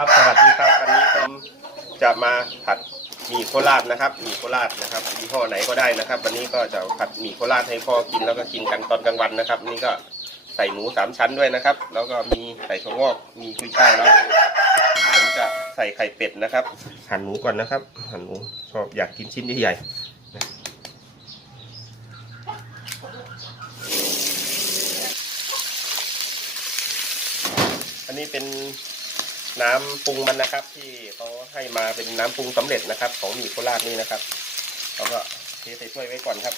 ครับสวัสดีครับวันนี้ผมจะมาผัดหมี่โคราชนะครับหมี่โคราชนะครับยี่ห้อไหนก็ได้นะครับ วันนี้ก็จะผัดหมี่โคราชให้พ่อกินแล้วก็กินกันตอนกลางวันนะครับ นี่ก็ใส่หมูสามชั้นด้วยนะครับ แล้วก็มีใส่ถั่วงอกมีกุ้ยช่ายแล้วผมจะใส่ไข่เป็ดนะครับ หั่นหมูก่อนนะครับ หั่นหมูชอบอยากกินชิ้นใหญ่อันนี้เป็น น้ำปรุงมันนะครับ ที่เขาให้มาเป็นน้ำปรุงสำเร็จนะครับ ของหมี่โคราชนี่นะครับเราก็เทใส่ถ้วยไว้ก่อนครับ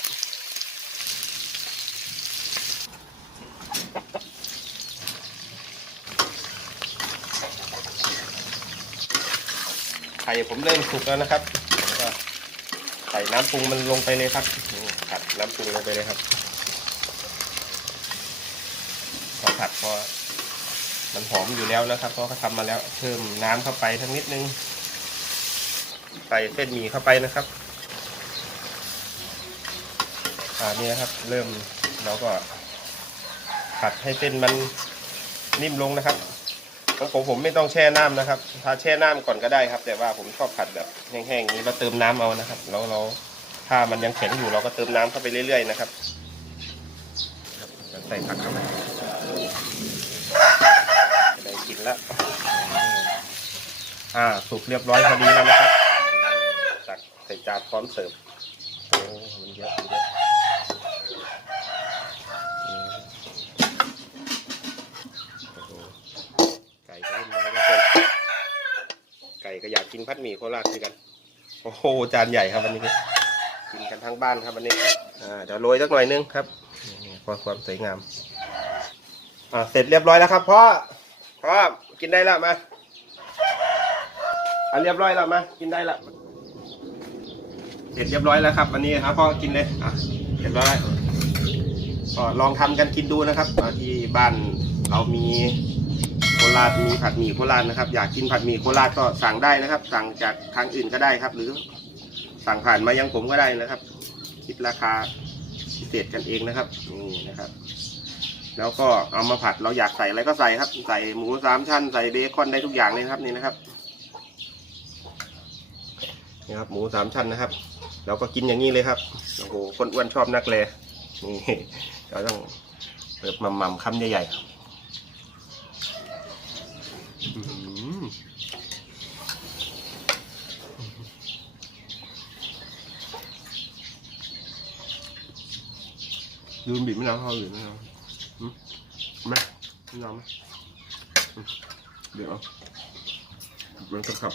ไข่ผมเริ่มสุกแล้วนะครับแล้วก็ใส่น้ำปรุงมันลงไปเลยครับผัดน้ำปรุงลงไปเลยครับ พอผัดพอ มันหอมอยู่แล้วนะครับเพราะเขาทำมาแล้ว เพิ่มน้ำเข้าไปทั้งนิดนึง ใส่เส้นหมี่เข้าไปนะครับอ่านี่นะครับ เริ่มเราก็ผัดให้เส้นมันนิ่มลงนะครับของผมผมไม่ต้องแช่น้ำนะครับ ถ้าแช่น้ำก่อนก็ได้ครับ แต่ว่าผมชอบผัดแบบแห้งๆนี้แล้วเติมน้ำเอานะครับ แล้วเราถ้ามันยังแข็งอยู่เราก็เติมน้ำเข้าไปเรื่อยๆนะครับใส่ผักเข้าไป แล้ว อ่า สุกเรียบร้อยพอดีแล้วนะครับ ตักใส่จานพร้อมเสิร์ฟโอ้มันเยอะมันเยอะอืมโอ้โหไก่ก็เล่นน้อยนะคนไก่ก็อยากกินพัดหมี่โคราชด้วยกัน โอ้โห จานใหญ่ครับวันนี้ กินกันทั้งบ้านครับวันนี้ อ่า เดี๋ยวโรยสักหน่อยนึงครับนี่พอความสวยงาม อ่า เสร็จเรียบร้อยแล้วครับพ่อ พ่อกินได้แล้วมาอันเรียบร้อยแล้วมากินได้แล้วเสร็จเรียบร้อยแล้วครับวันนี้ครับพ่อกินเลยอะเรียบร้อยก็ลองทำกันกินดูนะครับที่บ้านเรามีโคราชมีผัดหมี่โคราชนะครับ อยากกินผัดหมี่โคราชก็สั่งได้นะครับ สั่งจากทางอื่นก็ได้ครับ หรือสั่งผ่านมายังผมก็ได้นะครับ คิดราคาพิเศษกันเองนะครับนี่นะครับ แล้วก็เอามาผัดเราอยากใส่อะไรก็ใส่ครับ ใส่หมูสามชั้นใส่เบคอนได้ทุกอย่างเลยครับนี่นะครับนี่ครับหมูสามชั้นนะครับ เราก็กินอย่างนี้เลยครับโอ้โหคนอ้วนชอบนักเลยนี่เราต้องเปิดมัมๆคำใหญ่ๆลืมบีบมะนาวเขาหรือไม่เอา มาไม่ยอมไหมอืมเดี๋ยวเอามันสักครับ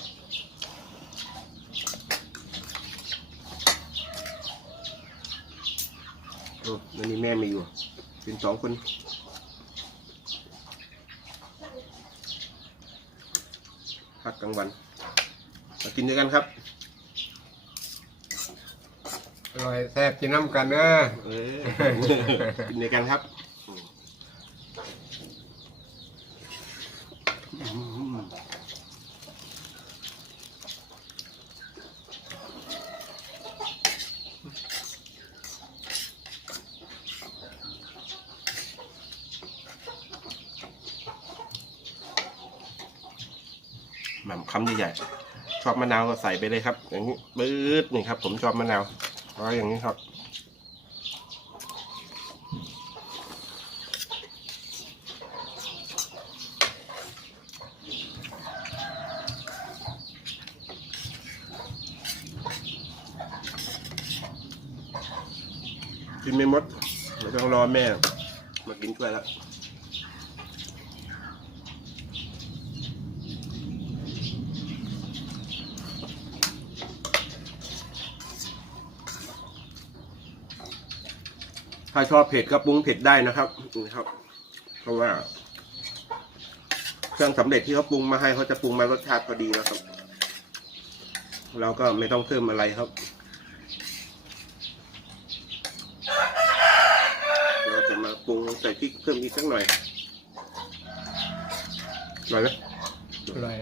โอ้วันนี้แม่ไม่อยู่ เป็นสองคนพักกลางวัน มากินด้วยกันครับ อร่อยแซ่บกินน้ำกันเด้อเออกินด้วยกันครับอืม หม่ำคำใหญ่ๆชอบมะนาวก็ใส่ไปเลยครับ อย่างนี้ปื๊ดนี่ครับ ผมชอบมะนาวเพราะอย่างนี้ครับ กินไม่หมดไม่ต้องรอแม่ มากินช่วยแล้วถ้าชอบเผ็ดก็ปรุงเผ็ดได้นะครับนี่ครับ เพราะว่า เครื่องสำเร็จที่เขาปรุงมาให้เขาจะปรุงมารสชาติพอดีนะครับ เราก็ไม่ต้องเพิ่มอะไรครับ เราจะมาปรุงใส่พริกเพิ่มอีกสักหน่อยอร่อยไหมอร่อย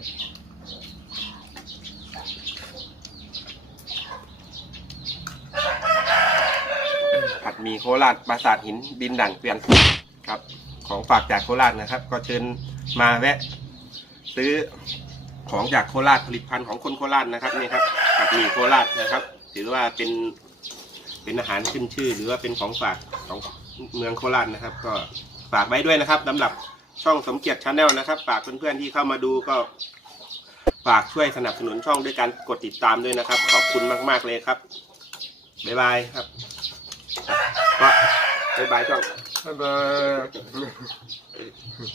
ผัดหมี่โคราชปราสาทหินดินด่างเกวียนครับ ของฝากจากโคราชนะครับ ก็เชิญมาแวะ ซื้อของจากโคราชผลิตภัณฑ์ของคนโคราชนะครับนี่ครับผัดหมี่โคราชนะครับ ถือว่าเป็นเป็นอาหารขึ้นชื่อ หรือว่าเป็นของฝากของ เมืองโคราชนะครับ ก็ฝากไว้ด้วยนะครับสำหรับช่องสมเกียรติชาแนลนะครับฝากเพื่อนๆที่เข้ามาดูก็ฝากช่วยสนับสนุนช่องด้วยการกดติดตามด้วยนะครับ ขอบคุณมาก ๆเลยครับบ๊ายบายครับก็บ๊ายบายช่อง บ๊ายบาย